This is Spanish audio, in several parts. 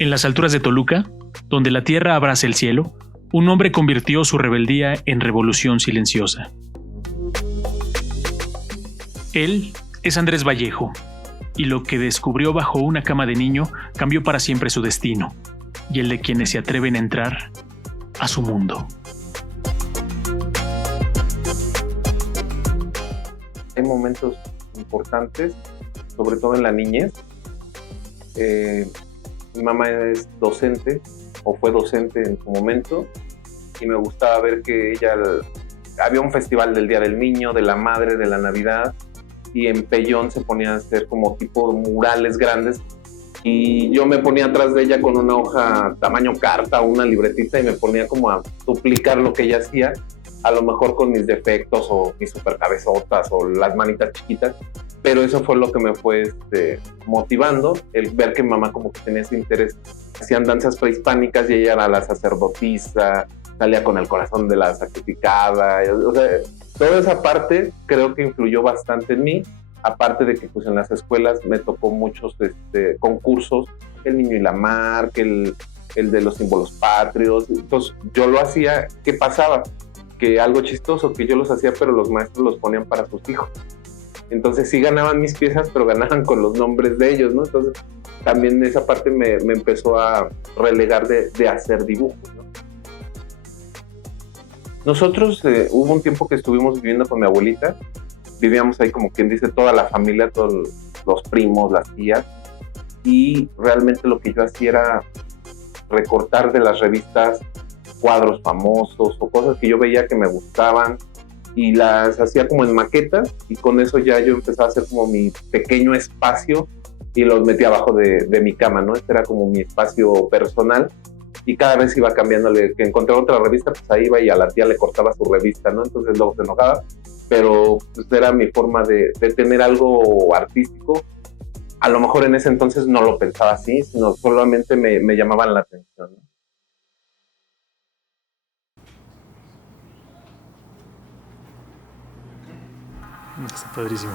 En las alturas de Toluca, donde la tierra abraza el cielo, un hombre convirtió su rebeldía en revolución silenciosa. Él es Andrés Vallejo, y lo que descubrió bajo una cama de niño cambió para siempre su destino, y el de quienes se atreven a entrar a su mundo. Hay momentos importantes, sobre todo en la niñez. Mi mamá es docente, o fue docente en su momento, y me gustaba ver que ella... Había un festival del Día del Niño, de la Madre, de la Navidad, y en Pellón se ponía a hacer como tipo murales grandes, y yo me ponía atrás de ella con una hoja tamaño carta, una libretita, y me ponía como a duplicar lo que ella hacía, a lo mejor con mis defectos o mis super cabezotas o las manitas chiquitas, pero eso fue lo que me fue motivando, el ver que mamá como que tenía ese interés. Hacían danzas prehispánicas y ella era la sacerdotisa, salía con el corazón de la sacrificada, o sea, toda esa parte creo que influyó bastante en mí, aparte de que pues en las escuelas me tocó muchos concursos, el Niño y la Mar, que el de los símbolos patrios. Entonces yo lo hacía. ¿Qué pasaba? Que algo chistoso, que yo los hacía pero los maestros los ponían para sus hijos, entonces sí ganaban mis piezas, pero ganaban con los nombres de ellos, ¿no? Entonces también esa parte me empezó a relegar de hacer dibujos, ¿no? Nosotros hubo un tiempo que estuvimos viviendo con mi abuelita, vivíamos ahí como quien dice toda la familia, todos los primos, las tías, y realmente lo que yo hacía era recortar de las revistas cuadros famosos o cosas que yo veía que me gustaban y las hacía como en maquetas, y con eso ya yo empezaba a hacer como mi pequeño espacio y los metía abajo de mi cama, ¿no? Este era como mi espacio personal, y cada vez iba cambiándole, que encontraba otra revista, pues ahí iba y a la tía le cortaba su revista, ¿no? Entonces luego se enojaba, pero pues era mi forma de tener algo artístico. A lo mejor en ese entonces no lo pensaba así, sino solamente me llamaban la atención, ¿no? Está padrísimo.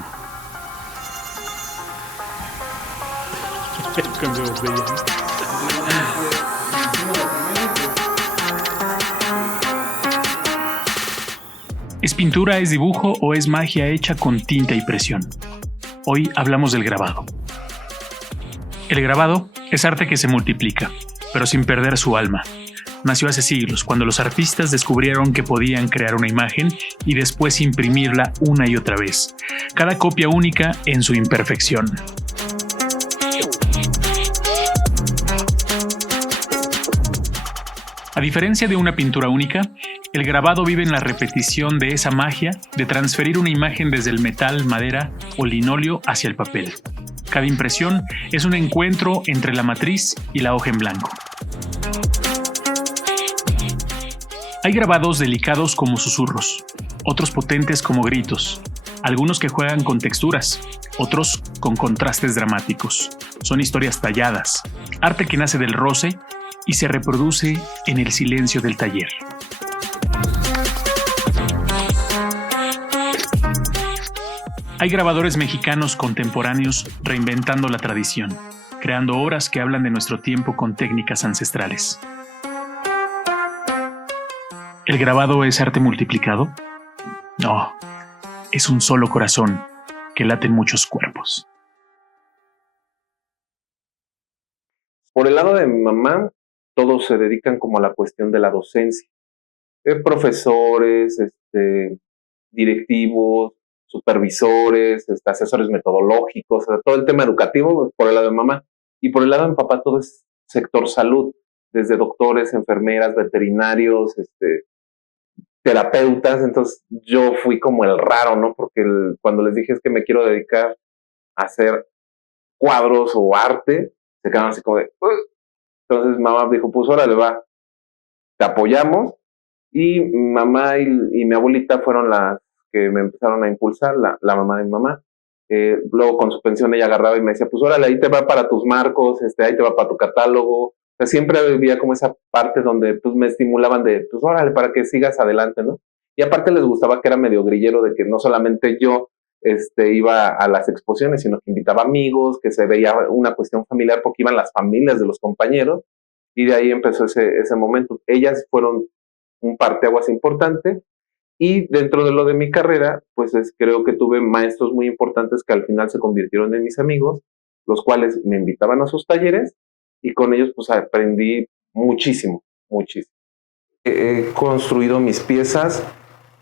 ¿Es pintura, es dibujo o es magia hecha con tinta y presión? Hoy hablamos del grabado. El grabado es arte que se multiplica, pero sin perder su alma. Nació hace siglos, cuando los artistas descubrieron que podían crear una imagen y después imprimirla una y otra vez, cada copia única en su imperfección. A diferencia de una pintura única, el grabado vive en la repetición de esa magia de transferir una imagen desde el metal, madera o linóleo hacia el papel. Cada impresión es un encuentro entre la matriz y la hoja en blanco. Hay grabados delicados como susurros, otros potentes como gritos, algunos que juegan con texturas, otros con contrastes dramáticos. Son historias talladas, arte que nace del roce y se reproduce en el silencio del taller. Hay grabadores mexicanos contemporáneos reinventando la tradición, creando obras que hablan de nuestro tiempo con técnicas ancestrales. ¿El grabado es arte multiplicado? No, es un solo corazón que late en muchos cuerpos. Por el lado de mi mamá, todos se dedican como a la cuestión de la docencia. Profesores, directivos, supervisores, asesores metodológicos, o sea, todo el tema educativo por el lado de mamá. Y por el lado de mi papá todo es sector salud, desde doctores, enfermeras, veterinarios, terapeutas. Entonces yo fui como el raro, ¿no? Porque cuando les dije es que me quiero dedicar a hacer cuadros o arte, se quedaron así como de... Entonces mamá dijo, pues órale, va, te apoyamos. Y mamá y mi abuelita fueron las que me empezaron a impulsar, la mamá de mi mamá. Luego con su pensión ella agarraba y me decía, pues órale, ahí te va para tus marcos, ahí te va para tu catálogo. O sea, siempre había como esa parte donde pues me estimulaban de, pues órale, para que sigas adelante, ¿no? Y aparte les gustaba que era medio grillero, de que no solamente yo iba a las exposiciones, sino que invitaba amigos, que se veía una cuestión familiar porque iban las familias de los compañeros, y de ahí empezó ese momento. Ellas fueron un parteaguas importante, y dentro de lo de mi carrera, pues creo que tuve maestros muy importantes que al final se convirtieron en mis amigos, los cuales me invitaban a sus talleres, y con ellos pues aprendí muchísimo, muchísimo. He construido mis piezas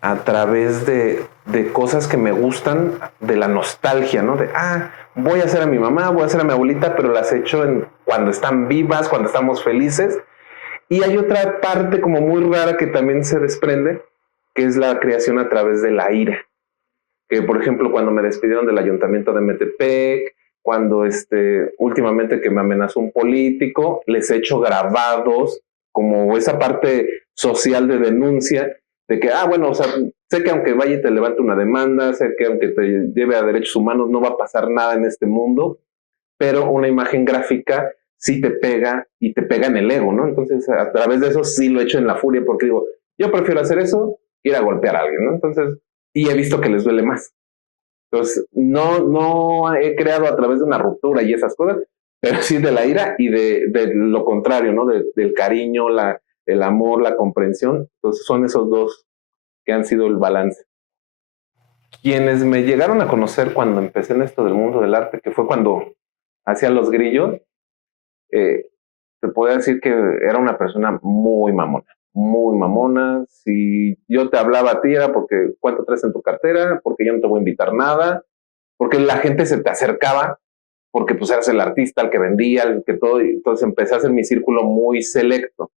a través de cosas que me gustan, de la nostalgia, ¿no? Voy a hacer a mi mamá, voy a hacer a mi abuelita, pero las he hecho cuando están vivas, cuando estamos felices. Y hay otra parte como muy rara que también se desprende, que es la creación a través de la ira. Que, por ejemplo, cuando me despidieron del ayuntamiento de Metepec, cuando últimamente que me amenazó un político, les he hecho grabados como esa parte social de denuncia, de que, bueno, o sea, sé que aunque vaya y te levante una demanda, sé que aunque te lleve a derechos humanos no va a pasar nada en este mundo, pero una imagen gráfica sí te pega y te pega en el ego, ¿no? Entonces, a través de eso sí lo he hecho en la furia, porque digo, yo prefiero hacer eso que ir a golpear a alguien, ¿no? Entonces, y he visto que les duele más. Entonces, no he creado a través de una ruptura y esas cosas, pero sí de la ira y de lo contrario, ¿no? Del cariño, el amor, la comprensión. Entonces, son esos dos que han sido el balance. Quienes me llegaron a conocer cuando empecé en esto del mundo del arte, que fue cuando hacía los grillos, te puedo decir que era una persona muy mamona, muy mamona. Si yo te hablaba a ti era porque cuánto traes en tu cartera, porque yo no te voy a invitar nada, porque la gente se te acercaba, porque pues eras el artista, el que vendía, el que todo, y entonces empecé a hacer mi círculo muy selecto.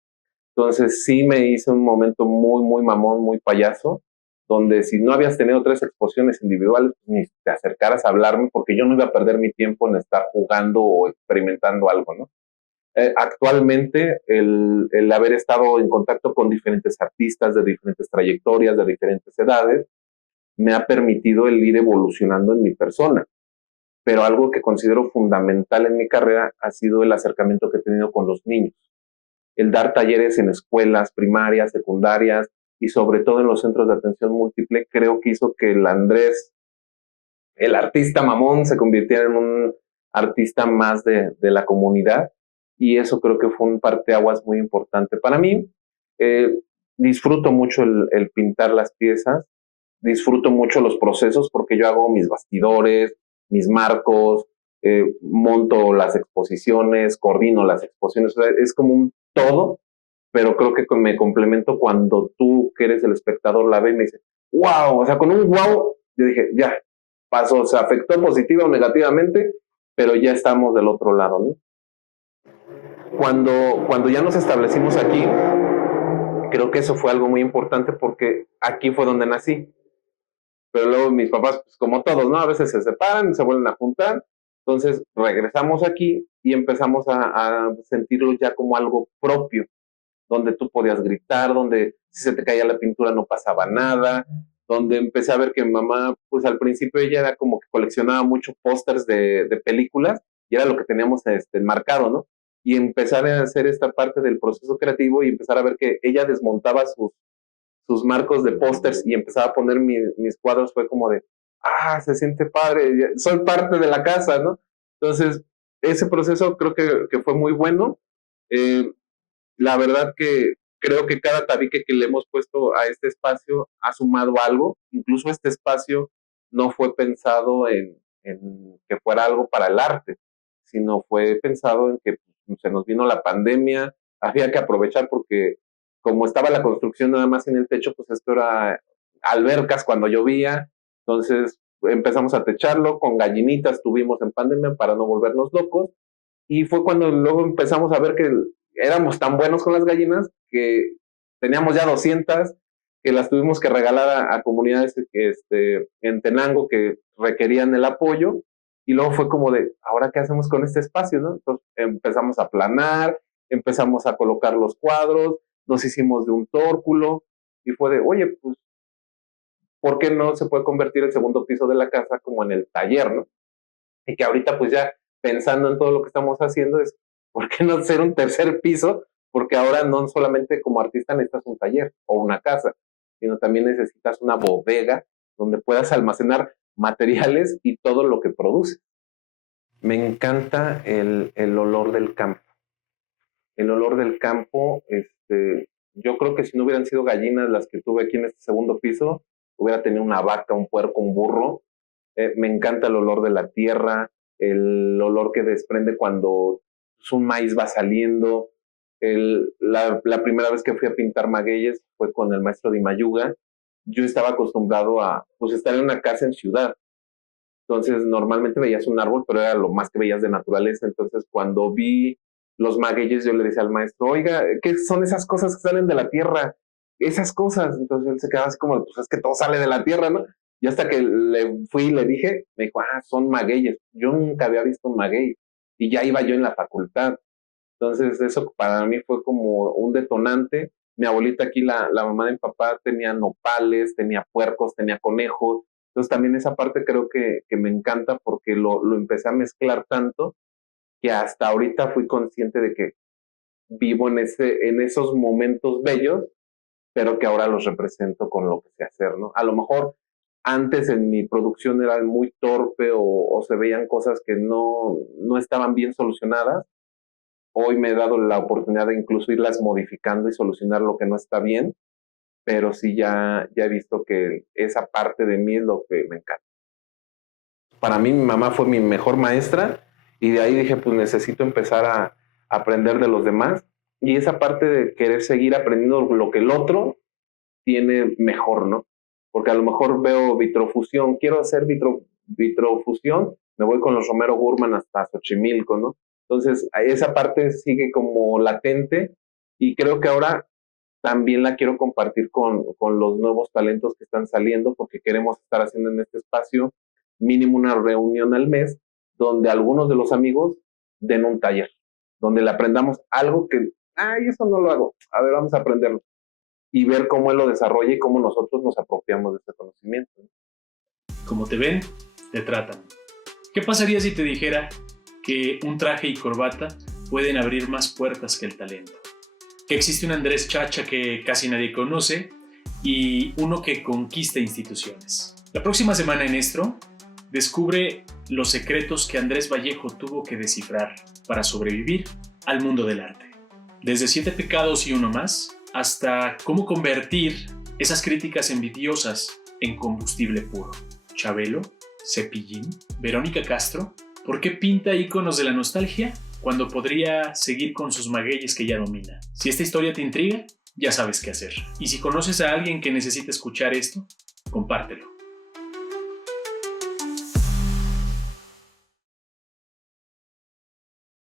Entonces sí me hice un momento muy, muy mamón, muy payaso, donde si no habías tenido 3 exposiciones individuales, pues ni te acercaras a hablarme, porque yo no iba a perder mi tiempo en estar jugando o experimentando algo, ¿no? Actualmente el haber estado en contacto con diferentes artistas de diferentes trayectorias, de diferentes edades, me ha permitido el ir evolucionando en mi persona. Pero algo que considero fundamental en mi carrera ha sido el acercamiento que he tenido con los niños. El dar talleres en escuelas primarias, secundarias y sobre todo en los centros de atención múltiple, creo que hizo que el Andrés, el artista mamón, se convirtiera en un artista más de la comunidad, y eso creo que fue un parteaguas muy importante para mí. Eh, Disfruto mucho el pintar las piezas, disfruto mucho los procesos porque yo hago mis bastidores, mis marcos, monto las exposiciones, coordino las exposiciones, o sea, es como un todo, pero creo que me complemento cuando tú, que eres el espectador, la ve y me dice, wow, o sea, con un wow, yo dije, ya, pasó, se afectó positiva o negativamente, pero ya estamos del otro lado, ¿no? Cuando ya nos establecimos aquí, creo que eso fue algo muy importante porque aquí fue donde nací. Pero luego mis papás, pues como todos, ¿no? A veces se separan, se vuelven a juntar. Entonces regresamos aquí y empezamos a sentirlo ya como algo propio, donde tú podías gritar, donde si se te caía la pintura no pasaba nada, donde empecé a ver que mi mamá, pues al principio ella era como que coleccionaba muchos pósters de películas y era lo que teníamos marcado, ¿no? Y empezar a hacer esta parte del proceso creativo y empezar a ver que ella desmontaba sus marcos de pósters y empezaba a poner mis cuadros, fue como de, se siente padre, soy parte de la casa, ¿no? Entonces, ese proceso creo que fue muy bueno. Eh, la verdad que creo que cada tabique que le hemos puesto a este espacio ha sumado algo. Incluso este espacio no fue pensado en que fuera algo para el arte, sino fue pensado en que se nos vino la pandemia, había que aprovechar porque como estaba la construcción nada más en el techo, pues esto era albercas cuando llovía, entonces empezamos a techarlo, con gallinitas tuvimos en pandemia para no volvernos locos, y fue cuando luego empezamos a ver que éramos tan buenos con las gallinas que teníamos ya 200, que las tuvimos que regalar a comunidades en Tenango que requerían el apoyo, y luego fue como de, ¿ahora qué hacemos con este espacio? ¿No? Entonces empezamos a planar, empezamos a colocar los cuadros, nos hicimos de un tórculo, y fue de, oye, pues, ¿por qué no se puede convertir el segundo piso de la casa como en el taller, ¿no? Y que ahorita pues ya pensando en todo lo que estamos haciendo es, ¿por qué no hacer un tercer piso? Porque ahora no solamente como artista necesitas un taller o una casa, sino también necesitas una bodega donde puedas almacenar materiales y todo lo que produce. Me encanta el olor del campo. El olor del campo, yo creo que si no hubieran sido gallinas las que tuve aquí en este segundo piso, hubiera tenido una vaca, un puerco, un burro. Me encanta el olor de la tierra, el olor que desprende cuando un maíz va saliendo. La primera vez que fui a pintar magueyes fue con el maestro de Imayuga. Yo estaba acostumbrado a estar en una casa en ciudad. Entonces, normalmente veías un árbol, pero era lo más que veías de naturaleza. Entonces, cuando vi los magueyes, yo le decía al maestro, oiga, ¿qué son esas cosas que salen de la tierra? Esas cosas. Entonces, él se quedaba así como, pues es que todo sale de la tierra, ¿no? Y hasta que le fui y le dije, me dijo, son magueyes. Yo nunca había visto un maguey. Y ya iba yo en la facultad. Entonces, eso para mí fue como un detonante. Mi abuelita aquí, la mamá de mi papá, tenía nopales, tenía puercos, tenía conejos. Entonces, también esa parte creo que me encanta porque lo empecé a mezclar tanto que hasta ahorita fui consciente de que vivo en esos momentos bellos, pero que ahora los represento con lo que sé hacer, ¿no? A lo mejor antes en mi producción era muy torpe o se veían cosas que no estaban bien solucionadas. Hoy me he dado la oportunidad de incluso irlas modificando y solucionar lo que no está bien, pero sí ya he visto que esa parte de mí es lo que me encanta. Para mí mi mamá fue mi mejor maestra y de ahí dije, pues necesito empezar a aprender de los demás, y esa parte de querer seguir aprendiendo lo que el otro tiene mejor, ¿no? Porque a lo mejor veo vitrofusión, quiero hacer vitrofusión, me voy con los Romero Gurman hasta Xochimilco, ¿no? Entonces, esa parte sigue como latente y creo que ahora también la quiero compartir con los nuevos talentos que están saliendo, porque queremos estar haciendo en este espacio mínimo una reunión al mes donde algunos de los amigos den un taller, donde le aprendamos algo que, eso no lo hago, a ver, vamos a aprenderlo y ver cómo él lo desarrolla y cómo nosotros nos apropiamos de este conocimiento. Como te ven, te tratan. ¿Qué pasaría si te dijera que un traje y corbata pueden abrir más puertas que el talento? Que existe un Andrés Chacha que casi nadie conoce y uno que conquista instituciones. La próxima semana en Estro, descubre los secretos que Andrés Vallejo tuvo que descifrar para sobrevivir al mundo del arte. Desde 7 pecados y uno más, hasta cómo convertir esas críticas envidiosas en combustible puro. Chabelo, Cepillín, Verónica Castro, ¿por qué pinta íconos de la nostalgia cuando podría seguir con sus magueyes que ya domina? Si esta historia te intriga, ya sabes qué hacer. Y si conoces a alguien que necesite escuchar esto, compártelo.